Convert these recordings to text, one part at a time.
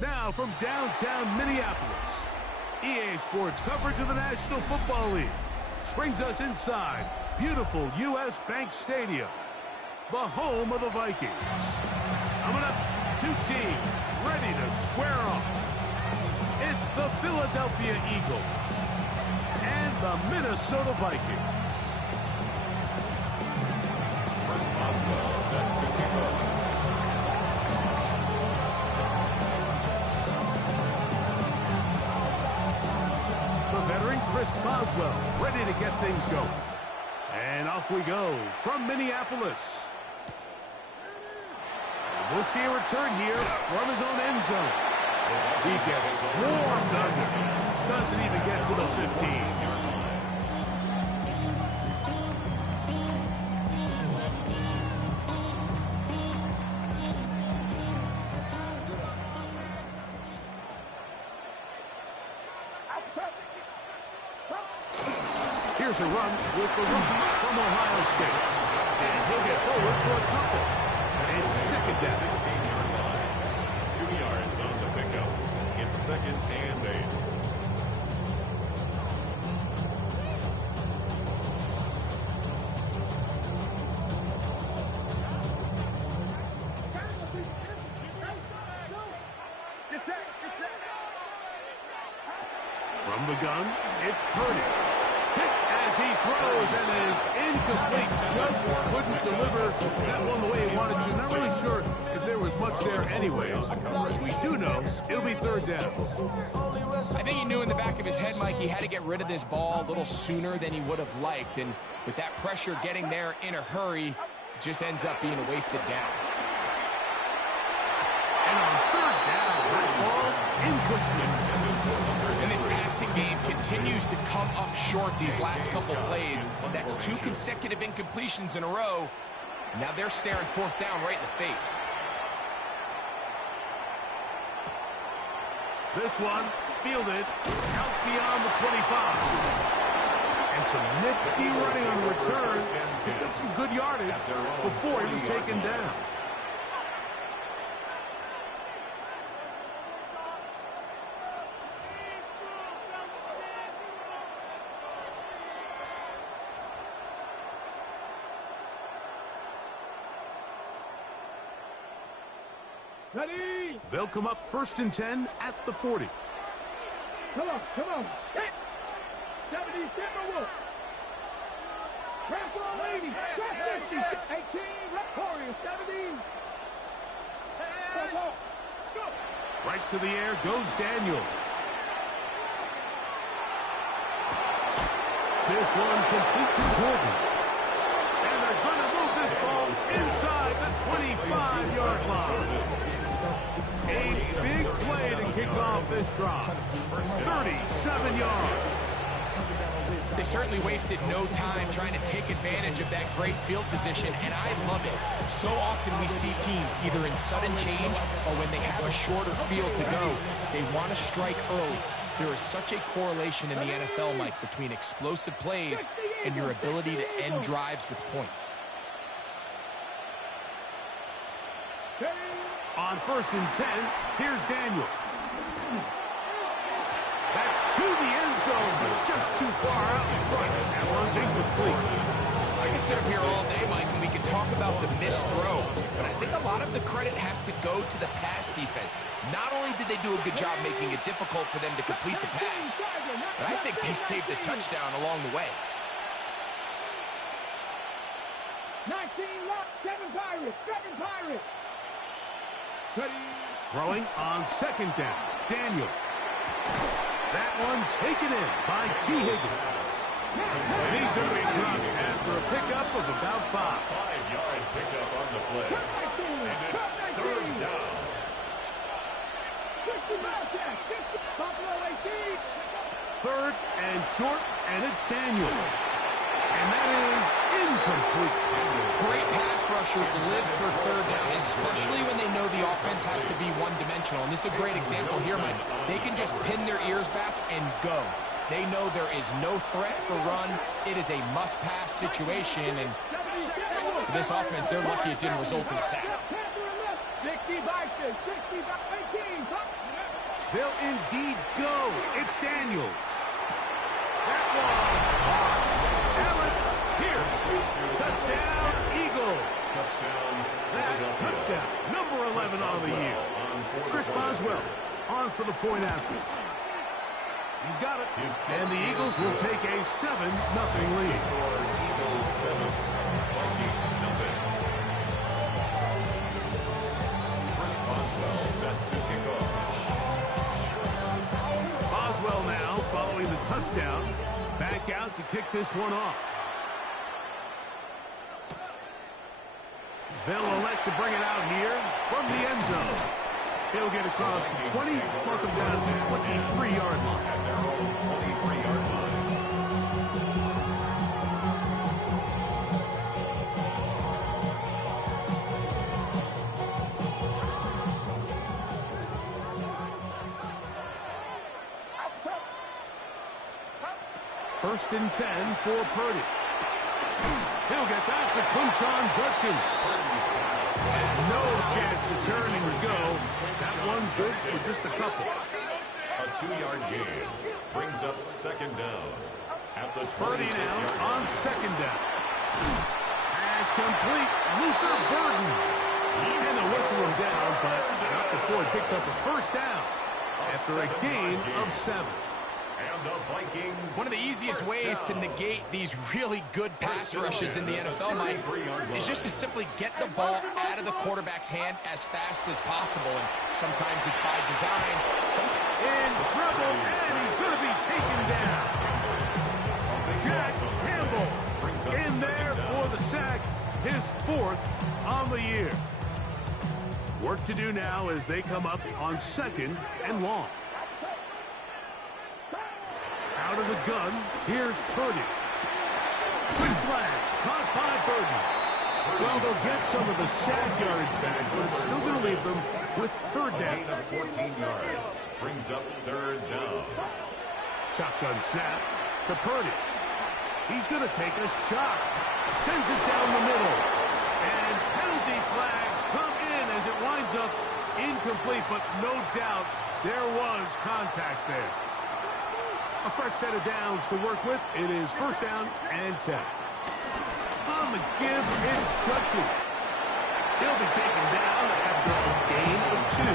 Now from downtown Minneapolis, EA Sports coverage of the National Football League brings us inside beautiful U.S. Bank Stadium, the home of the Vikings. Coming up, two teams ready to square off. It's the Philadelphia Eagles and the Minnesota Vikings. First Boswell set to kick off. Veteran Chris Boswell ready to get things going. And off we go from Minneapolis. And we'll see a return here from his own end zone. He gets swarmed under. Doesn't even get to the 15. Here's a run with the rookie from Ohio State. And he'll get forward for a couple. And second down. 16-yard line. 2 yards on the pickup. It's 2nd and 8. From the gun, it's Purdy. As he throws and is incomplete. Just couldn't deliver that one the way he wanted to. Not really sure if there was much there anyways. We do know it'll be 3rd down. I think he knew in the back of his head, Mike, he had to get rid of this ball a little sooner than he would have liked. And with that pressure getting there in a hurry, it just ends up being a wasted down. And on 3rd down, that ball incomplete. And this passing game continues to come up short these last couple plays. That's 2 consecutive incompletions in a row. Now they're staring 4th down right in the face. This one fielded out beyond the 25. And some nifty running on the return. Picked up some good yardage before he was taken down. Ready? They'll come up 1st and 10 at the 40. Come on. Hit. 70, Timberwolves. Rambo 80, shot 50, 18, Red Warriors, 17. Go. Right to the air goes Daniels. This one complete to Jordan. And they're going to move this ball inside the 25-yard line. A big play to kick off this drive. 37 yards. They certainly wasted no time trying to take advantage of that great field position, and I love it. So often we see teams either in sudden change or when they have a shorter field to go, they want to strike early. There is such a correlation in the NFL, Mike, between explosive plays and your ability to end drives with points. On 1st and 10, here's Daniels. That's to the end zone, but just too far out in front. That one's incomplete. I can sit up here all day, Mike, and we can talk about the missed throw, but I think a lot of the credit has to go to the pass defense. Not only did they do a good job making it difficult for them to complete the pass, but I think they saved a touchdown along the way. 19 left, 7 Pirates. Ready. Throwing on 2nd down, Daniels. That one taken in by T. Higgins. And he's going to be dropped after a pickup of about 5. 5-yard pickup on the play. And it's 3rd down. 60 Buffalo 18. 3rd and short, and it's Daniels. And that is incomplete. Great pass rushers live for third down, especially when they know the offense has to be one-dimensional. And this is a great example here, Mike. They can just pin their ears back and go. They know there is no threat for run. It is a must-pass situation, and for this offense, they're lucky it didn't result in a sack. They'll indeed go. It's Daniels. That one. Allen Pierce. Touchdown, Eagles. That touchdown, number 11 on the year. Chris Boswell on for the point after. He's got it. And the Eagles will take a 7-0 lead. Eagles 7, Vikings nothing. Chris Boswell set to kick off. Boswell now following the touchdown. Back out to kick this one off. They'll elect to bring it out here from the end zone. He'll get across the 20, mark him down to the 23-yard line. At their own 23-yard line. First and 10 for Purdy. He'll get that to Quinshon Judkins. No chance to turn and go. That one good for just a couple. A 2-yard gain brings up second down at the 26-yard Purdy now line. on second down. Pass complete. Luther Burden. And they'll whistle him down, but not before he picks up a first down after a gain of 7. And the Vikings. One of the easiest ways to negate these really good pass rushes in the NFL, Mike, is just to simply get the ball out of the quarterback's hand as fast as possible. And sometimes it's by design. Sometimes In trouble, and he's going to be taken down. Jack Campbell in there for the sack, his 4th on the year. Work to do now as they come up on 2nd and long. Out of the gun, here's Purdy. Quick slash, caught by Burden. Well, they'll get some of the sack yardage back, but it's still going to leave them with third down. Gain of 14 yards brings up third down. Shotgun snap to Purdy. He's going to take a shot. Sends it down the middle. And penalty flags come in as it winds up incomplete, but no doubt there was contact there. A fresh set of downs to work with. It is first down and 10. On the give, it's Judkins. He'll be taken down after a gain of 2.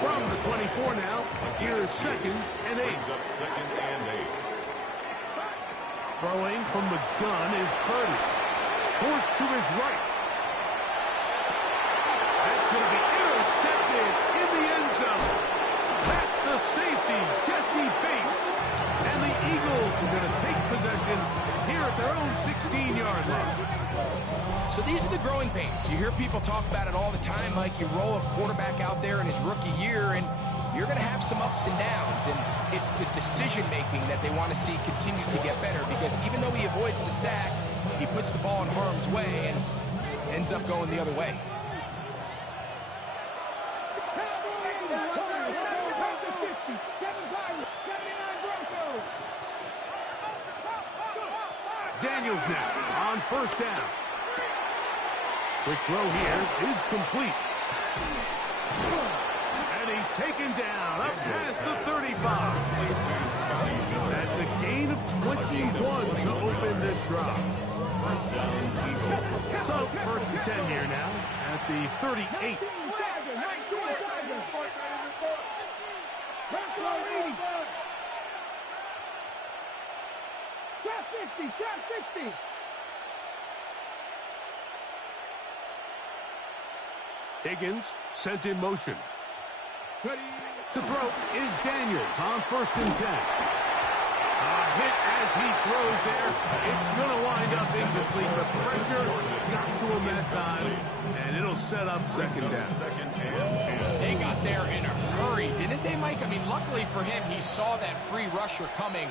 From the 24 now, here is 2nd and 8. Brings up 2nd and 8. Throwing from the gun is Purdy. Forced to his right. That's going to be intercepted in the end zone. That's the safety, Jesse Bates. And the Eagles are going to take possession here at their own 16-yard line. So these are the growing pains. You hear people talk about it all the time, like you roll a quarterback out there in his rookie year, and you're going to have some ups and downs. And it's the decision-making that they want to see continue to get better, because even though he avoids the sack, he puts the ball in harm's way and ends up going the other way. Daniels now on first down. Quick throw here is complete. And he's taken down up past the 35. That's a gain of 21 to open this drive. First down, Eagles. So first and 10 here now at the 38. Shot 60. Higgins sent in motion. To throw is Daniels on first and 10. A hit as he throws there. It's going to wind up incomplete. The pressure got to him that time, and it'll set up second down. Second and 10. They got there in a hurry, didn't they, Mike? I mean, luckily for him, he saw that free rusher coming,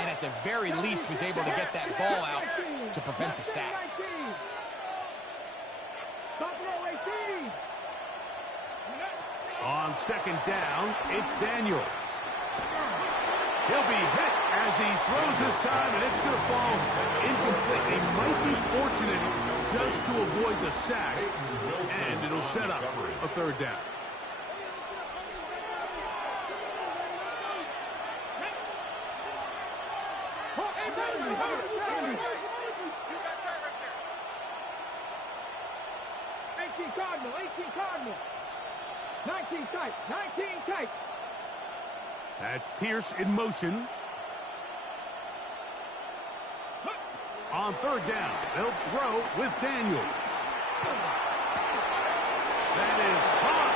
and at the very least was able to get that ball out to prevent the sack. On second down, it's Daniels. He'll be hit as he throws this time, and it's going to fall incomplete. They might be fortunate just to avoid the sack, and it'll set up a third down. Cardinal, 18 Cardinal. 19 tight, 19 tight. That's Pierce in motion. On third down, they'll throw with Daniels. That is caught,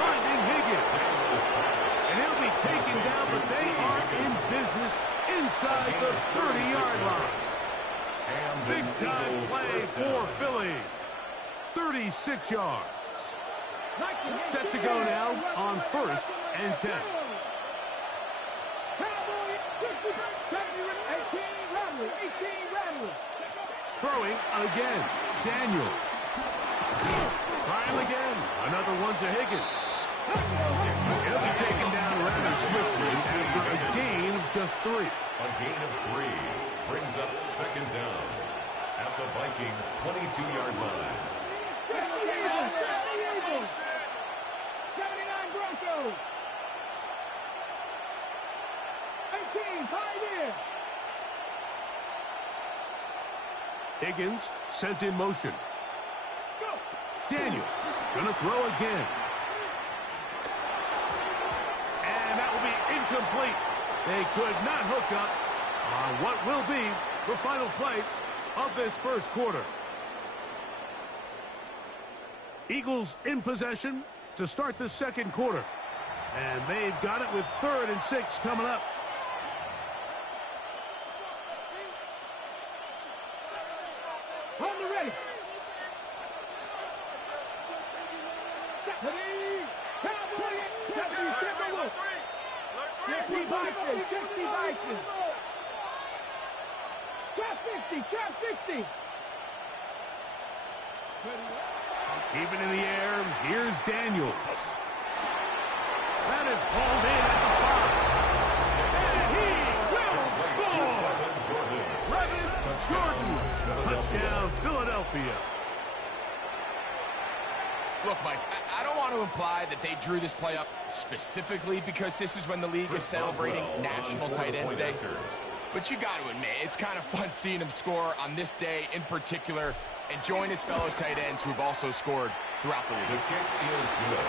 finding Higgins. And he'll be taken down, but they are in business inside the 30-yard line. Big-time play for Philly. 36 yards. Set to go now on first and 10. Throwing again. Daniel. Trying again. Another one to Higgins. He'll be taken down rather swiftly after a gain of just 3. A gain of 3 brings up second down at the Vikings' 22-yard line. 79 Broncos. 18 Pioneer. Higgins sent in motion. Daniels gonna throw again. And that will be incomplete. They could not hook up on what will be the final play of this first quarter. Eagles in possession to start the second quarter. And they've got it with 3rd and 6 coming up. On the ready. 60 Bison, 60 Bison. Trap 60. Keep it in the air. Here's Daniels. That is hauled in at the 5. And he will score! Brevin Jordan. Touchdown, Philadelphia. Look, Mike, I don't want to imply that they drew this play up specifically because this is when the league is celebrating National Tight Ends Day. But you got to admit, it's kind of fun seeing him score on this day in particular and join his fellow tight ends who've also scored throughout the league. The kick is good.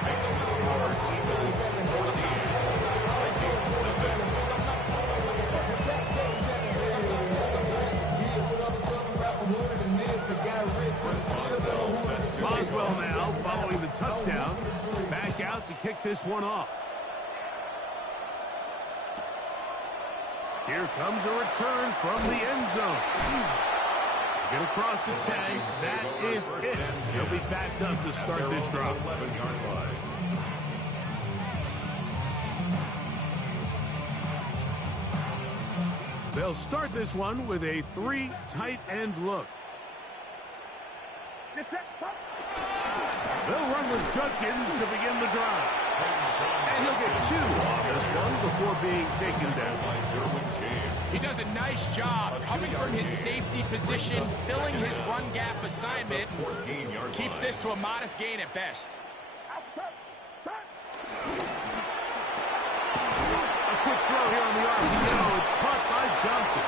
Makes the score Eagles 14. Vikings nothing. Boswell now following the touchdown. Back out to kick this one off. Here comes a return from the end zone. Get across the 10. That is it. He'll be backed up to start this drive. 11-yard line. They'll start this one with a 3 tight end look. They'll run with Judkins to begin the drive. And he'll get 2 on this one before being taken down. He does a nice job coming from his safety position, filling his run gap assignment. Keeps this to a modest gain at best. A quick throw here on the RPO. It's caught by Johnson.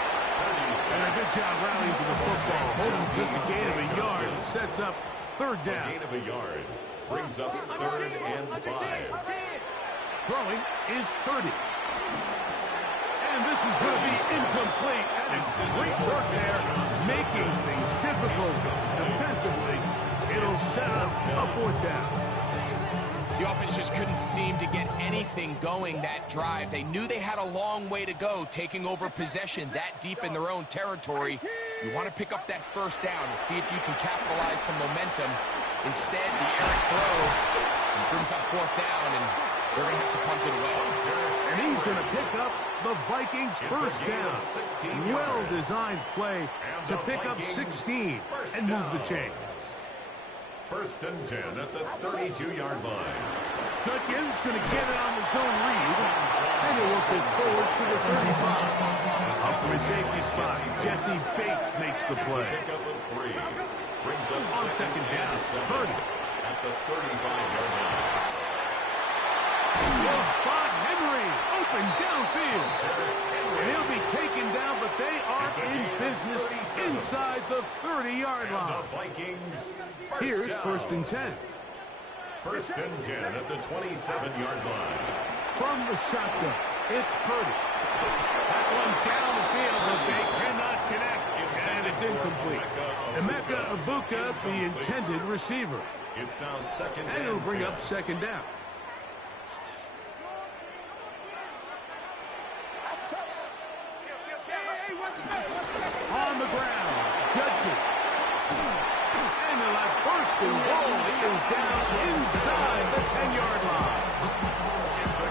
And a good job rallying to the football. Holding just a gain of a yard. Sets up 3rd down. A gain of a yard brings up 3rd and 5. Throwing is Purdy. And this is going to be incomplete. That is great work there, making things difficult defensively. It'll set up a 4th down. The offense just couldn't seem to get anything going that drive. They knew they had a long way to go, taking over possession that deep in their own territory. You want to pick up that 1st down and see if you can capitalize some momentum. Instead, the errant throw brings up 4th down, and They're going to have to punt it away. And he's going to pick up the Vikings first down. Well-designed play to pick up 16 and move the chains. First and 10 at the 32-yard line. Judkins going to get it on the zone read, and he'll work it forward to the 35. Up from his safety spot, Jesse Bates makes the play. Pick up of 3. Brings up On second down, Purdy. At the 35-yard line. Will spot Henry, open downfield. And he'll be taken down, but they are in business inside the 30-yard line. The Vikings. Here's first and 10. First and 10 at the 27-yard line. From the shotgun, it's Purdy. That one down the field, but they cannot connect, and it's incomplete. Emeka Egbuka, the intended receiver. It's now second And it'll bring up second down. On the ground, Judkins. And they'll have first and goal. He is down inside the 10-yard line.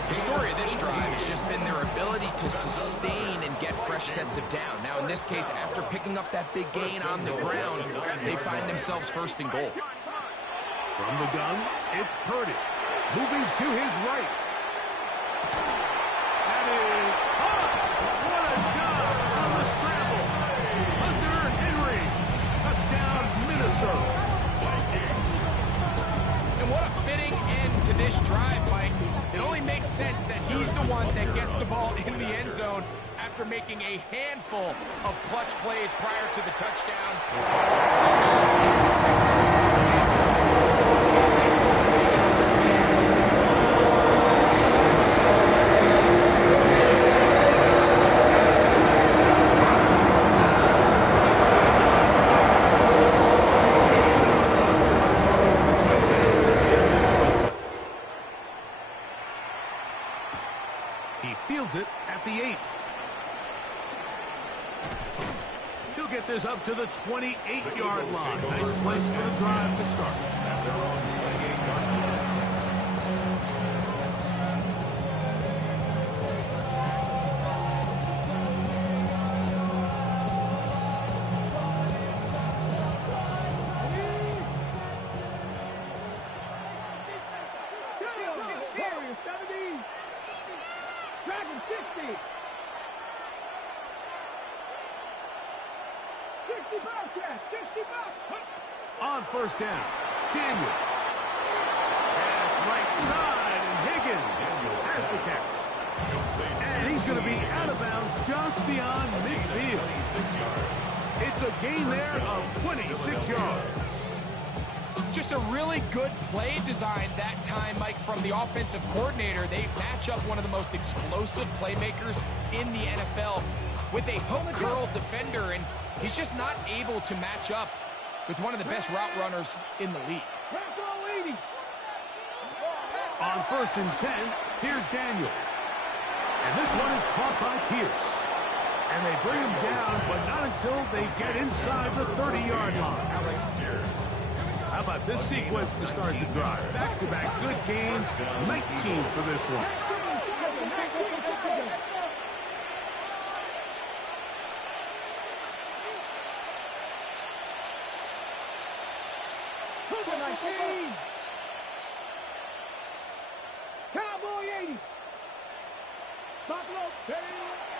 The story of this drive has just been their ability to sustain and get fresh sets of down. Now, in this case, after picking up that big gain on the ground, they find themselves first and goal. From the gun, it's Purdy. Moving to his right. That is caught. What a job on the scramble. Hunter Henry. Touchdown, Minnesota. And what a fitting end to this drive, Mike. It only makes sense that he's the one that gets the ball in the end zone after making a handful of clutch plays prior to the touchdown. He fields it at the 8. He'll get this up to the 28-yard line. Nice place for the drive to start. At their own 28-yard line. Warriors 70. Dragon 60. 60 Bobcats. 60 Bobcats. On first down, Daniels. Pass right side, and Higgins has the catch. And he's going to be out of bounds just beyond midfield. It's a gain there of 26 yards. Just a really good play design that time, Mike, from the offensive coordinator. They match up one of the most explosive playmakers in the NFL with a hook curl defender, and he's just not able to match up with one of the best route runners in the league. On first and 10, here's Daniels. And this one is caught by Pierce. And they bring him down, but not until they get inside the 30-yard line. How about this sequence to start the drive? Back-to-back good gains, 19 for this one. Cowboy 80.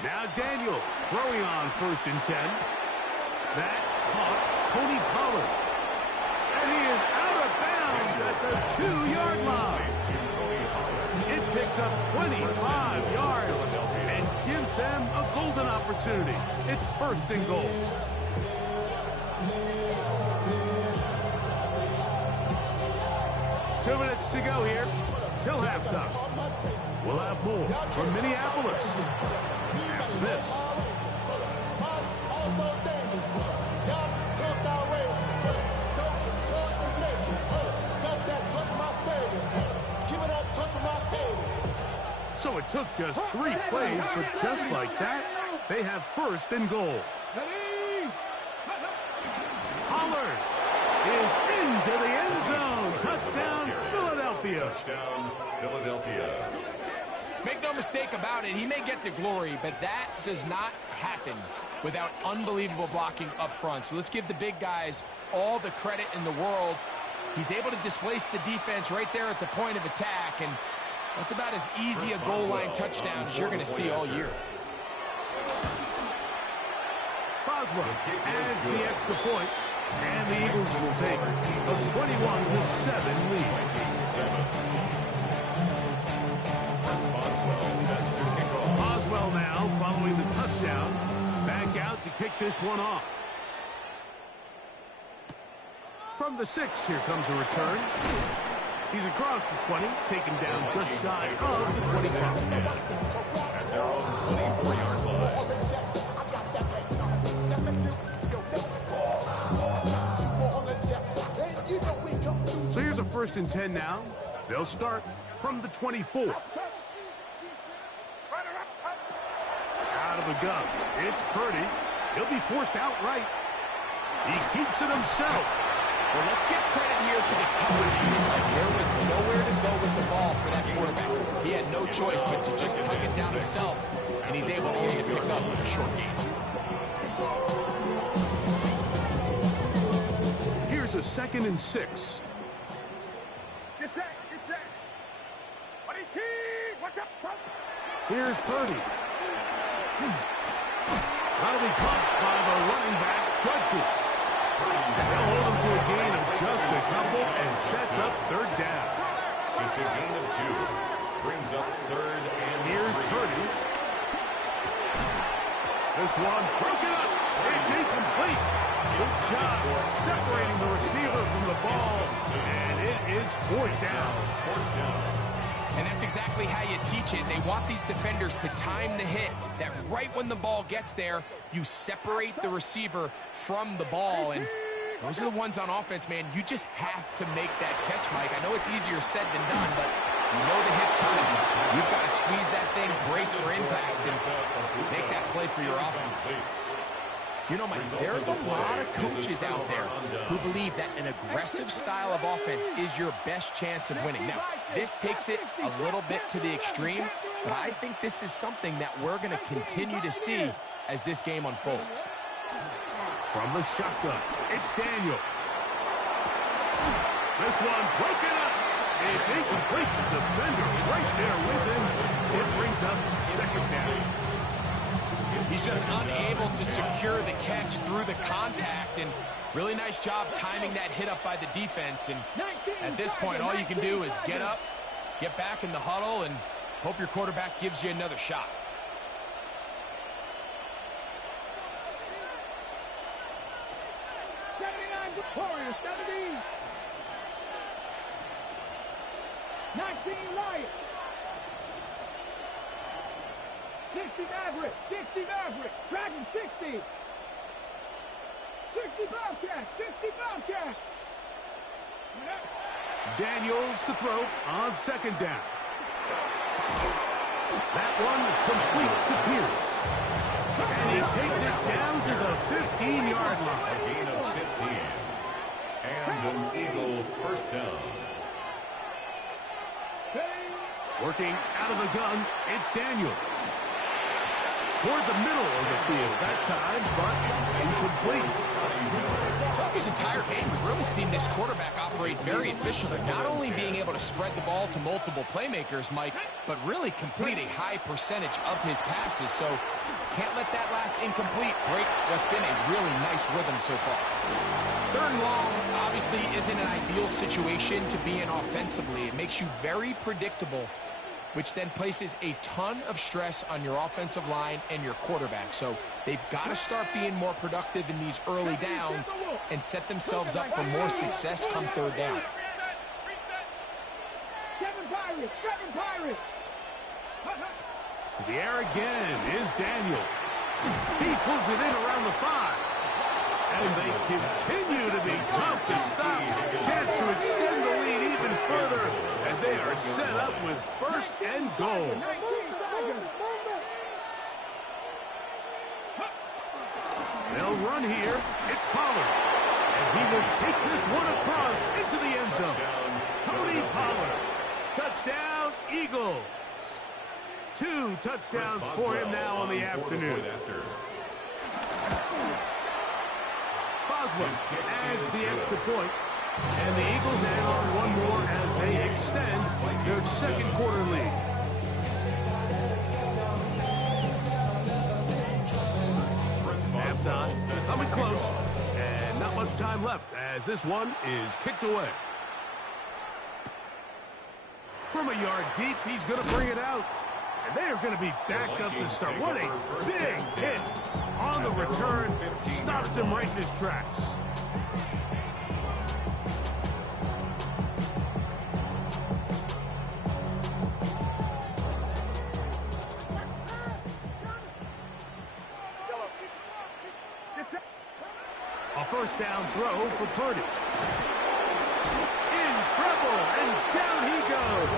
Now Daniels throwing on first and 10. That caught Tony Pollard. And he is out of bounds at the 2-yard line. It picks up 25 yards and gives them a golden opportunity. It's first and goal. Two minutes to go here till halftime. We'll have more from Minneapolis after this. So it took just 3 plays, but just like that, they have first and goal. Pollard is into the end zone. Touchdown, Philadelphia. Philadelphia. Touchdown, Philadelphia. Make no mistake about it, he may get the glory, but that does not happen without unbelievable blocking up front. So let's give the big guys all the credit in the world. He's able to displace the defense right there at the point of attack, and that's about as easy a goal line touchdown as you're going to see all year. Boswell adds the extra point, and the Eagles will take a 21-7 lead. Boswell set to kick off. Boswell now following the touchdown, back out to kick this one off. From the 6, here comes a return. He's across the 20, taken down just shy of the 25. At their own 24-yard line. So here's a 1st and 10 now. They'll start from the 24. Out of the gun. It's Purdy. He'll be forced outright. He keeps it himself. Well, let's give credit here to the coverage unit. There was nowhere to go with the ball for that quarterback. He had no choice but to just tuck it down himself, and he's able to get it picked up in a short game. Here's a 2nd and 6. Get set. What is he? What's up? Here's Purdy. That'll be caught by the running back, Judkins. They'll hold him to a gain of just a couple and sets up 3rd down. It's a gain of 2. Brings up 3rd and Here's 3. Purdy. This one broken up. It's incomplete. Good job separating the receiver from the ball, and it is 4th down. 4th down. And that's exactly how you teach it. They want these defenders to time the hit, that right when the ball gets there, you separate the receiver from the ball. And those are the ones on offense, man. You just have to make that catch, Mike. I know it's easier said than done, but you know the hit's coming. You've got to squeeze that thing, brace for impact, and make that play for your offense. You know, Mike, there's a lot of coaches out there who believe that an aggressive style of offense is your best chance of winning. Now, this takes it a little bit to the extreme, but I think this is something that we're going to continue to see as this game unfolds. From the shotgun, it's Daniels. This one broken up. It's incomplete. Defender right there with him. It brings up 2nd down. He's just unable to secure the catch through the contact, and really nice job timing that hit up by the defense. And at this point, all you can do is get up, get back in the huddle, and hope your quarterback gives you another shot. Victorious, 70. 19 Lions. 60 Mavericks. 60 Mavericks. Dragon 60. 60 Bobcats. 60 Bobcats. Daniels to throw on 2nd down. That one complete to Pierce. And he takes it down to the 15-yard line. A gain of 15. And an Eagle 1st down. Working out of the gun, it's Daniels. Toward the middle of the field that time, but incomplete. Throughout this entire game, we've really seen this quarterback operate very efficiently, not only being able to spread the ball to multiple playmakers, Mike, but really complete a high percentage of his passes. So can't let that last incomplete break what's been a really nice rhythm so far. 3rd and long obviously isn't an ideal situation to be in offensively. It makes you very predictable, which then places a ton of stress on your offensive line and your quarterback. So they've got to start being more productive in these early downs and set themselves up for more success come 3rd down. 7 Pirates. 7 Pirates. To the air again is Daniels. He pulls it in around the 5. And they continue to be tough to stop. Chance to extend the lead even further as they are set up with 1st and goal. They'll run here. It's Pollard. And he will take this one across into the end zone. Tony Pollard Touchdown, Eagles. 2 touchdowns for him now on the afternoon. Boswell adds the extra point, and the Eagles add on one more as they extend their second quarter lead. Halftime coming close, and not much time left as this one is kicked away. From a yard deep, he's going to bring it out. And they are going to be back up to start. What a big hit on the return. Stopped him right in his tracks. A first down throw for Purdy. In trouble, and down he goes.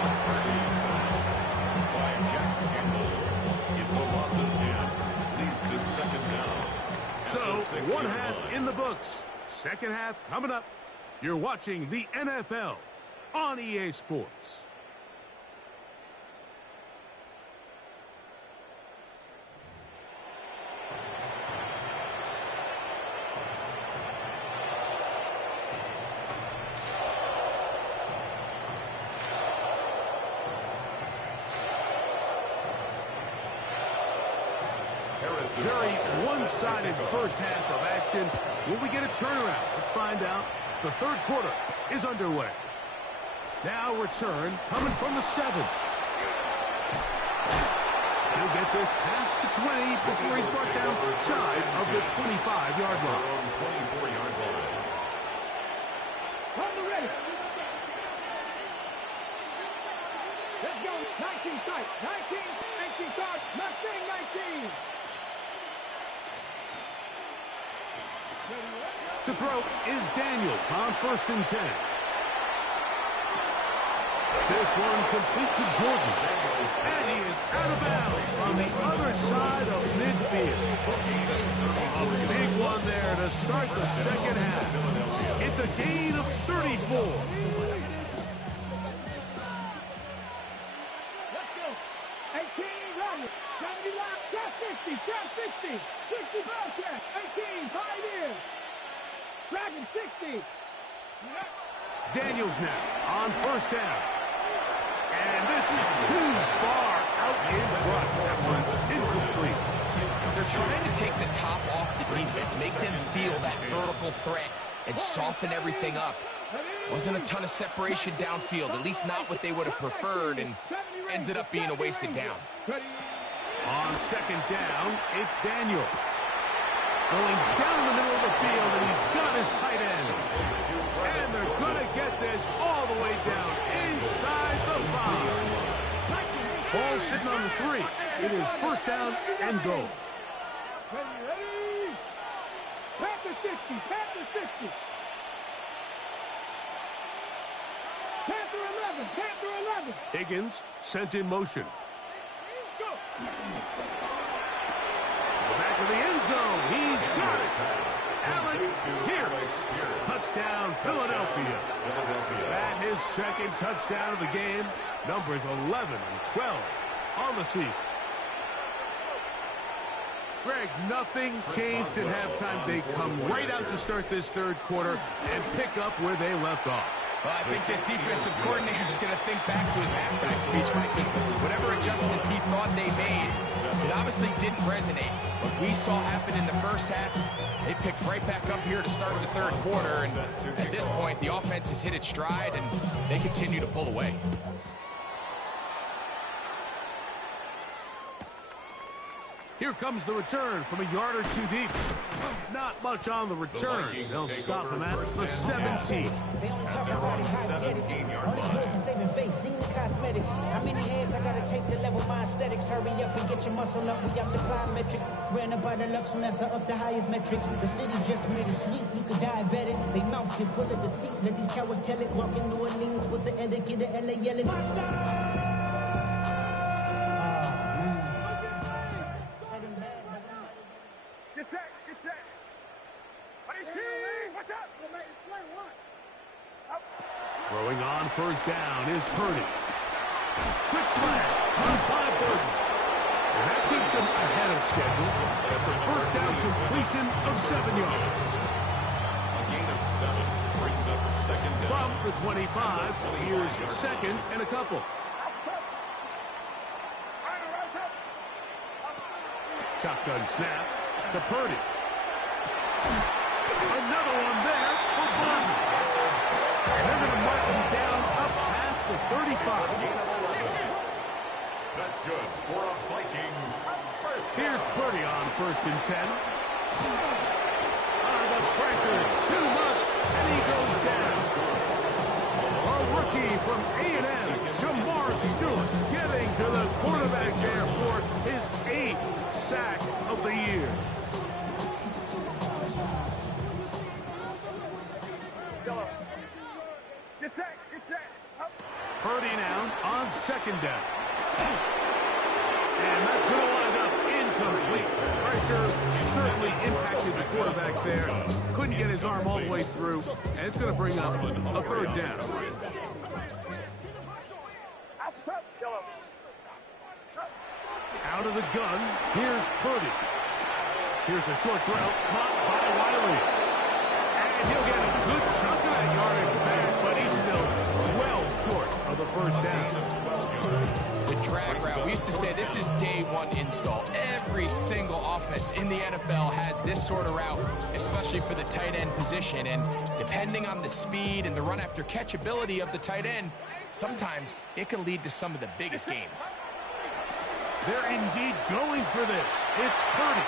So, one half in the books. Second half coming up. You're watching the NFL on EA Sports. Very one-sided first half of action. Will we get a turnaround? Let's find out. The third quarter is underway. Now return coming from the 7. He'll get this past the 20 before he's brought down shy of the 25-yard line. 24-yard line. On the ready. Let's go. 19 sight. 19. 19 start. Mustang 19. To throw is Daniels on 1st and 10. This one complete to Jordan. And he is out of bounds on the other side of midfield. A big one there to start the second half. It's a gain of 34. Let's go. 18, Rodney. 70 left. Got 60. Got 60. 60 Bobcat. 18, 5 in. Dragon 60. Daniels now on 1st down. And this is too far out in front. That one's incomplete. They're trying to take the top off the defense, make them feel that vertical threat, and soften everything up. Wasn't a ton of separation downfield, at least not what they would have preferred, and ends it up being a wasted down. On 2nd down, it's Daniel. Going down the middle of the field, and he's got his tight end. And they're going to get this all the way down inside the 5. Ball sitting on the 3. It is 1st down and goal. Ready. Panther 60. Panther 60. Panther 11. Panther 11. Higgins sent in motion. Go. Back of the end zone. He's got it. Allen Pierce. Touchdown, Philadelphia. That his second touchdown of the game. Numbers 11 and 12 on the season. Greg, nothing changed at halftime. They come right out to start this third quarter and pick up where they left off. Well, I think this defensive coordinator is going to think back to his halftime speech, Mike, because whatever adjustments he thought they made, it obviously didn't resonate. What we saw happen in the first half, they picked right back up here to start the third quarter, and at this point, the offense has hit its stride, and they continue to pull away. Here comes the return from a yard or 2 deep. Not much on the return. They'll stop him at the 17. They only talk about it, how I get it. Only good for saving face, seeing the cosmetics. How many hands I gotta take to level my aesthetics? Hurry up and get your muscle up, we up the plyometric. Ran up by the Lux Nessa up the highest metric. The city just made it sweet, you could diabetic. They mouth get full of deceit, let these cowards tell it. Walk in New Orleans with the etiquette of LA yelling. Get set. Get set. 18. What's up? Throwing on 1st down is Purdy. Quick slant, caught by Burton. And that keeps him ahead of schedule. That's a first down completion of 7 yards. A gain of 7 brings up a second down. From the 25, here's second and a couple. Shotgun snap to Purdy. Another one there for Burton. And they're going to mark him down up past the 35. That's good for a Vikings first down. Here's Purdy on 1st and 10. The pressure, too much, and he goes down. A rookie from A&M, Shamar Stewart, getting to the quarterback there for his 8th sack of the year. Get set, get set. Purdy now on 2nd down. And that's going to wind up incomplete. Pressure certainly impacted the quarterback there. Couldn't get his arm all the way through. And it's going to bring up a 3rd down. Out of the gun, here's Purdy. Here's a short throw, caught by Wiley. And he'll get a good chunk of that yardage back, but he's still well short of the 1st down. The drag route. We used to say this is day 1 install. Every single offense in the NFL has this sort of route, especially for the tight end position. And depending on the speed and the run after catch ability of the tight end, sometimes it can lead to some of the biggest gains. They're indeed going for this. It's Purdy.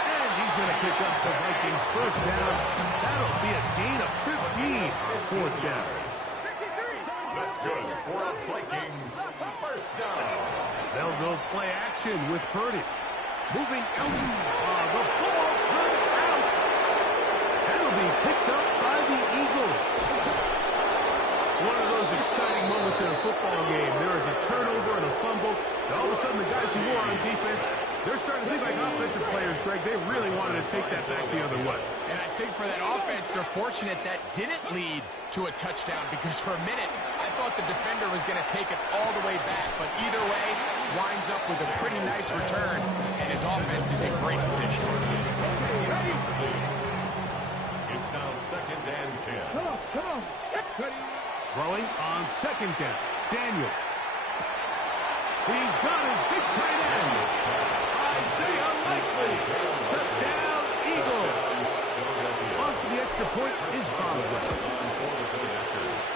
And he's going to pick up the Vikings' 1st down. That'll be a gain of 15 on 4th down. That's good for a Vikings first down. They'll go play action with Purdy. Moving out. The ball comes out. That'll be picked up by the Eagles. One of those exciting moments in a football game. There is a turnover and a fumble. And all of a sudden, the guys who were on defense, they're starting to think like offensive players, Greg. They really wanted to take that back the other way. And I think for that offense, they're fortunate that didn't lead to a touchdown, because for a minute, I thought the defender was going to take it all the way back. But either way, winds up with a pretty nice return, and his offense is in great position. It's now 2nd and 10. Come on. Throwing on 2nd down. Daniel. He's got his big tight end. Isaiah Likely. Touchdown, Eagles. On for the extra point is Boswell.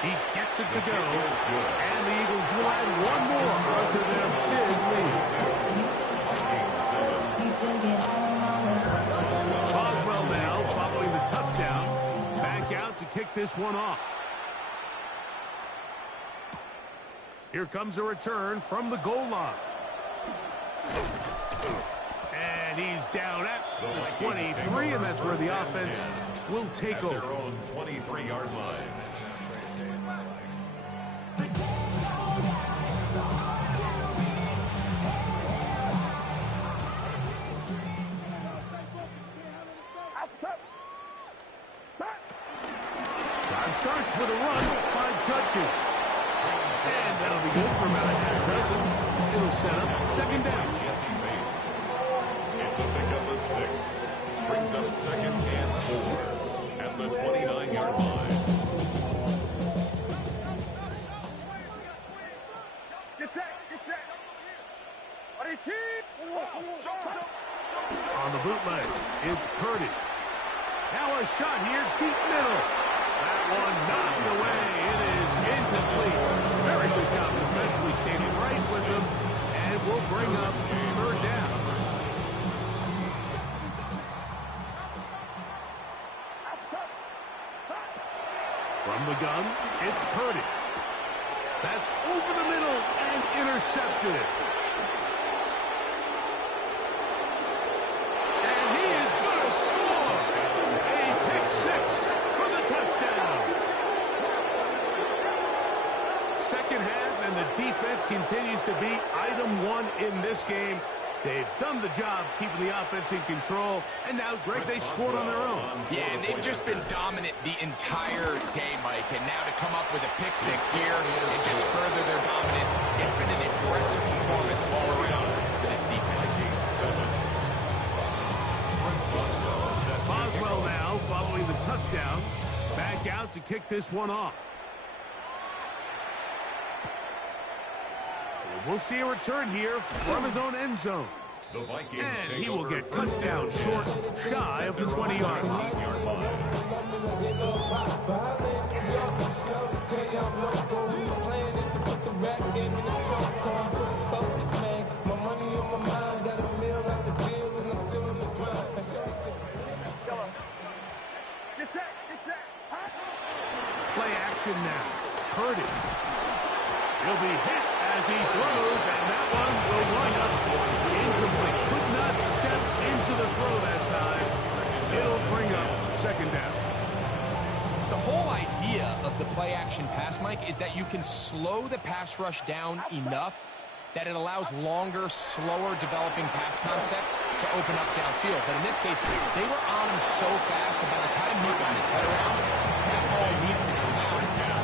He gets it to go. And the Eagles will add one more onto their big lead. Boswell now following the touchdown. Back out to kick this one off. Here comes a return from the goal line. And he's down at the 23, and that's where the offense will take over. At their own 23-yard line. Drive starts with a run by Judkins. And that'll be good for about a half dozen. It'll set up 2nd down. Jesse Bates. It's a pickup of 6. Brings up 2nd and 4 at the 29-yard line. Get set. On the bootleg, it's Purdy. Now a shot here, deep middle. That one knocked away. It is incomplete. Very good job defensively, standing right with him, and we'll bring up 3rd down. From the gun, it's Purdy. That's over the middle and intercepted. And he is going to score. A pick 6 for the touchdown. 2nd half, and the defense continues to be item 1 in this game. They've done the job keeping the offense in control, and now, Greg, they scored on their own. Yeah, and they've just been dominant the entire day, Mike. And now to come up with a pick six here and just further their dominance, it's been an impressive performance all around for this defense. Boswell now following the touchdown. Back out to kick this one off. We'll see a return here from his own end zone. And he will get touchdown short, shy of the 20-yard line. Play action now. Purdy. He'll be hit as he throws, and that one will wind up incomplete. Could not step into the throw that time. It'll bring up second down. The whole idea of the play-action pass, Mike, is that you can slow the pass rush down enough that it allows longer, slower developing pass concepts to open up downfield. But in this case, they were on him so fast that by the time he got his head around, that ball needed to come out.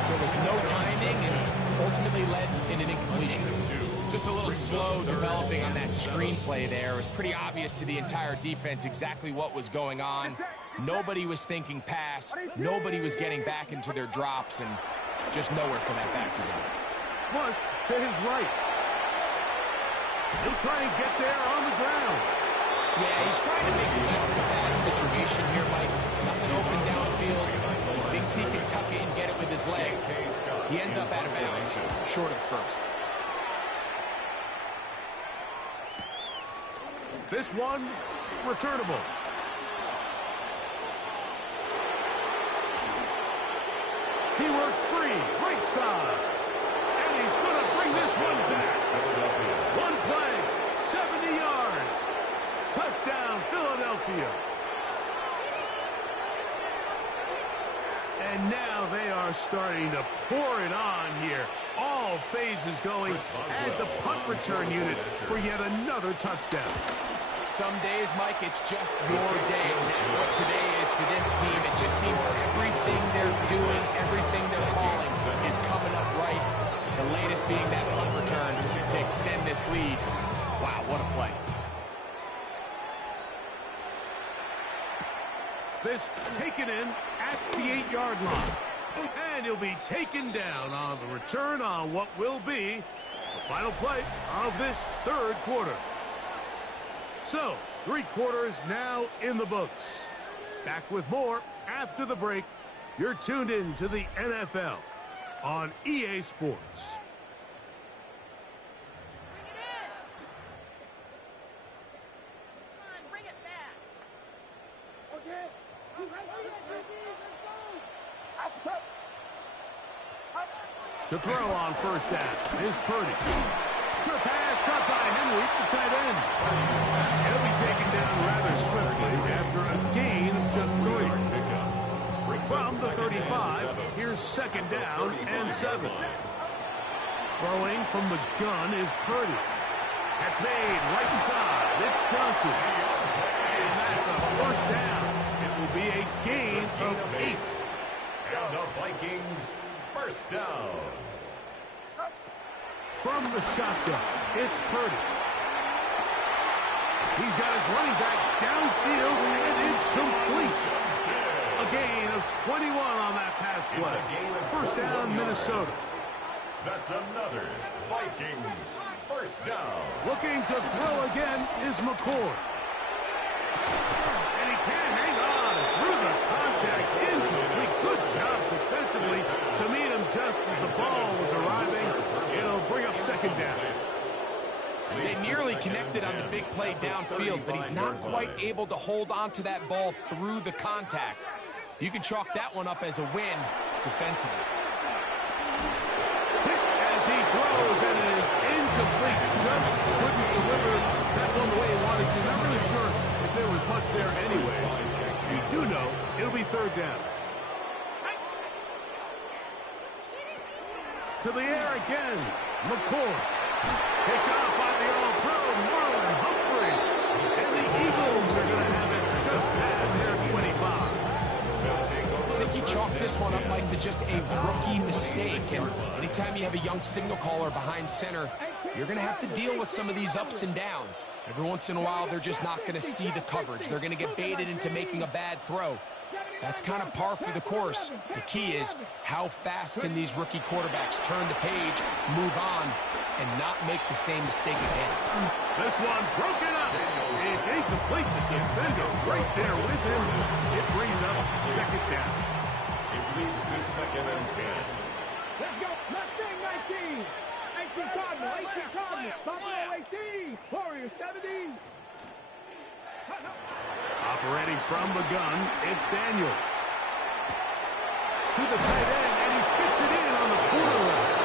There was no timing, and ultimately led in an incompletion. Just a little slow developing on that screenplay there. It was pretty obvious to the entire defense exactly what was going on. Nobody was thinking pass. Nobody was getting back into their drops, and just nowhere for that back to go. Flush to his right. He'll try and get there on the ground. Yeah, he's trying to make the best of a bad situation here, Mike. Nothing open downfield. He thinks he can tuck it and get it with his legs. He ends up out of bounds, short of first. This one, returnable. He works free, right side. And he's going to bring this one back. One play, 70 yards. Touchdown, Philadelphia. And now they are starting to pour it on here. All phases going at the punt return unit for yet another touchdown. Some days, Mike, it's just your day, and that's what today is for this team. It just seems everything they're doing, everything they're calling is coming up right. The latest being that punt return to extend this lead. Wow, what a play. This taken in at the 8-yard line. And he'll be taken down on the return on what will be the final play of this third quarter. So, 3 quarters now in the books. Back with more after the break. You're tuned in to the NFL on EA Sports. To throw on first down is Purdy. Short pass caught by Henry, the tight end. He'll be taken down rather swiftly after a gain of just 3. From the 35, here's second down and 7. Throwing from the gun is Purdy. That's made right side. It's Johnson. And that's a first down. It will be a gain of 8. And the Vikings first down. From the shotgun, it's Purdy. He's got his running back downfield, and it's complete. A gain of 21 on that pass play. First down, Minnesota. That's another Vikings first down. Looking to throw again is McCord. And he can't hang on through the contact. Incomplete. Good job defensively to meet him just as the ball was arriving. It'll bring up second down. They nearly connected on the big play downfield, but he's not quite able to hold on to that ball through the contact. You can chalk that one up as a win defensively. Hit as he throws, and it is incomplete. Just couldn't deliver that one the way he wanted to. Not really sure if there was much there anyways. We do know it'll be third down. To the air again. McCord. Picked off by the All-Pro Marlon Humphrey. chalk this one up, Mike, to just a rookie mistake. And anytime you have a young signal caller behind center, you're going to have to deal with some of these ups and downs. Every once in a while, they're just not going to see the coverage. They're going to get baited into making a bad throw. That's kind of par for the course. The key is how fast can these rookie quarterbacks turn the page, move on, and not make the same mistake again. This one broken up. It's incomplete. The defender right there with him. It brings up second down. It leads to 2nd and 10. Let's go. Mustang 19. 18 Cardinal. 18 Cardinal. Buffalo 18. Warriors 17. Operating from the gun, it's Daniels. To the tight end, and he fits it in on the corner route.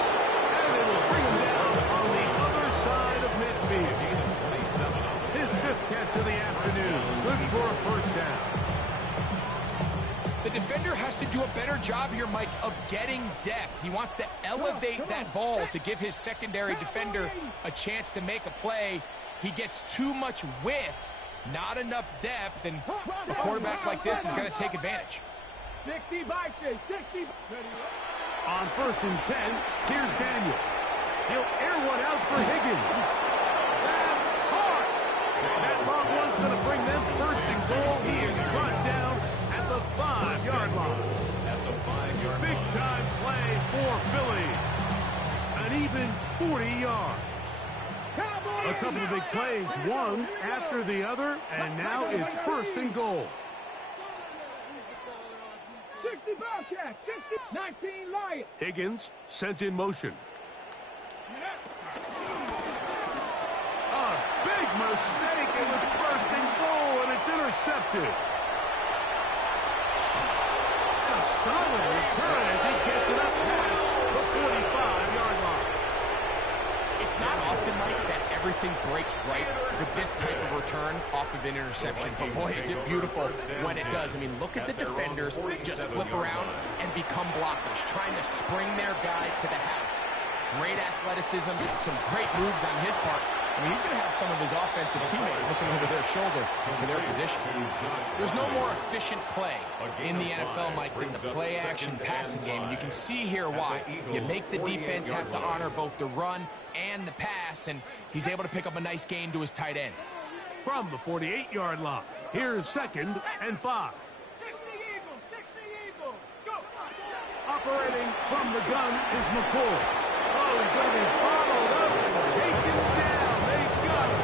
And it will bring him down on the other side of midfield. His 5th catch of the afternoon. Good for a first down. The defender has to do a better job here, Mike, of getting depth. He wants to elevate that ball to give his secondary defender a chance to make a play. He gets too much width, not enough depth, and a quarterback like this is going to take advantage. 60 by 60. On 1st and 10, here's Daniels. He'll air one out for Higgins. That's hard. That long one's going to bring them 1st and goal. He is brought down at the 5-yard line. At the 5-yard line. Big-time play for Philly. An even 40 yards. A couple of big plays, one after the other, and now it's 1st and goal. 60 Bobcat, 60, 19 Lions. Higgins sent in motion. A big mistake. It was 1st and goal, and it's intercepted. A solid return as he gets it up past the 45-yard line. It's not often, Mike, that everything breaks right with this type of return off of an interception. But boy, is it beautiful when it does. I mean, look at the defenders just flip around and become blockers, trying to spring their guy to the house. Great athleticism, some great moves on his part. I mean, he's going to have some of his offensive teammates looking over their shoulder for their position. There's no more efficient play in the NFL, Mike, than the play-action passing game. And you can see here why. You make the defense have to honor both the run and the pass, and he's able to pick up a nice gain to his tight end. From the 48-yard line, here's 2nd and 5. 60 Eagles, 60 Eagles. Go. Operating from the gun is McCoy. Oh, he's going to be bottled up and taken down. They got him.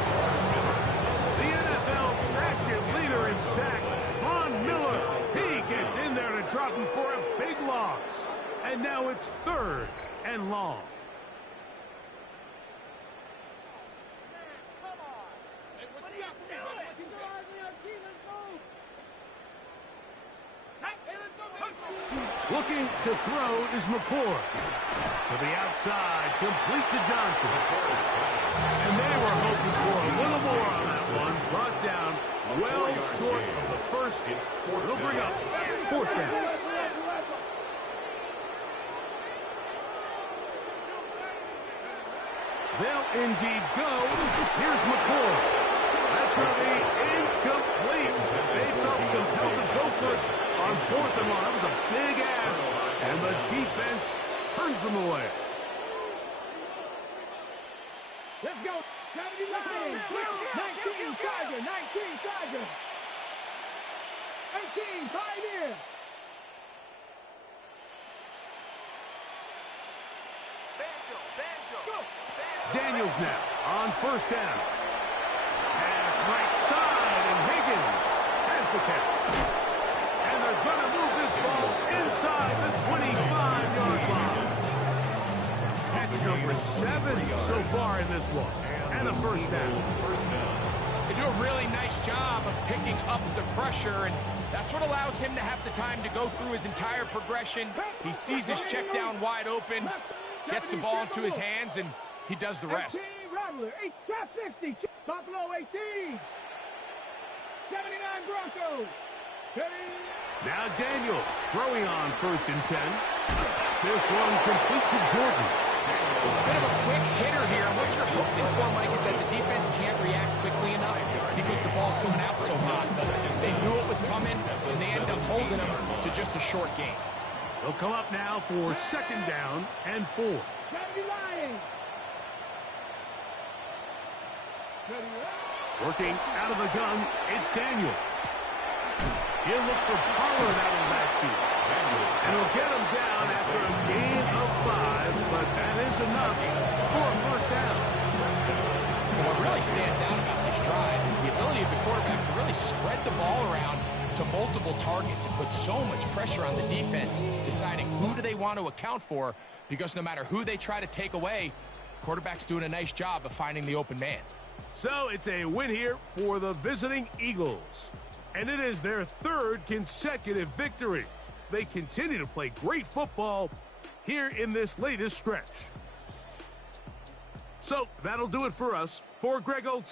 The NFL's active leader in sacks, Von Miller. He gets in there to drop him for a big loss. And now it's 3rd and long. Looking to throw is McCoy. To the outside, complete to Johnson. And they were hoping for a little more on that one. Brought down well short of the first. They'll bring up 4th down. They'll indeed go. Here's McCoy. That's going to be incomplete. They felt compelled to go for it on 4th and long. That was a big ask, and the defense turns them away. Let's go. 70 Lions. 19 Tiger. 19 Tiger. 18 Pioneer. Daniels now on 1st down. Pass right side, and Higgins has the catch. And they're going to move this ball inside the 25-yard line. Catch number 7 so far in this one. And a 1st down. They do a really nice job of picking up the pressure, and that's what allows him to have the time to go through his entire progression. He sees his check down wide open, gets the ball into his hands, and he does the rest. 18 Rattler. 60. Buffalo 18. 79 Broncos. Now Daniels throwing on 1st and 10. This one complete to Jordan. It's a bit of a quick hitter here. What you're hoping for, Mike, is that the defense can't react quickly enough because the ball's coming out so hot. But they knew it was coming, and they end up holding him to just a short game. They'll come up now for 2nd down and 4. Working out of the gun, it's Daniels. He'll look for Pollard out of the backfield. And he'll get him down after a gain of 5, but that is enough for a 1st down. And what really stands out about this drive is the ability of the quarterback to really spread the ball around to multiple targets and put so much pressure on the defense, deciding who do they want to account for, because no matter who they try to take away, quarterback's doing a nice job of finding the open man. So it's a win here for the visiting Eagles. And it is their 3rd consecutive victory. They continue to play great football here in this latest stretch. So that'll do it for us. For Greg Olsen.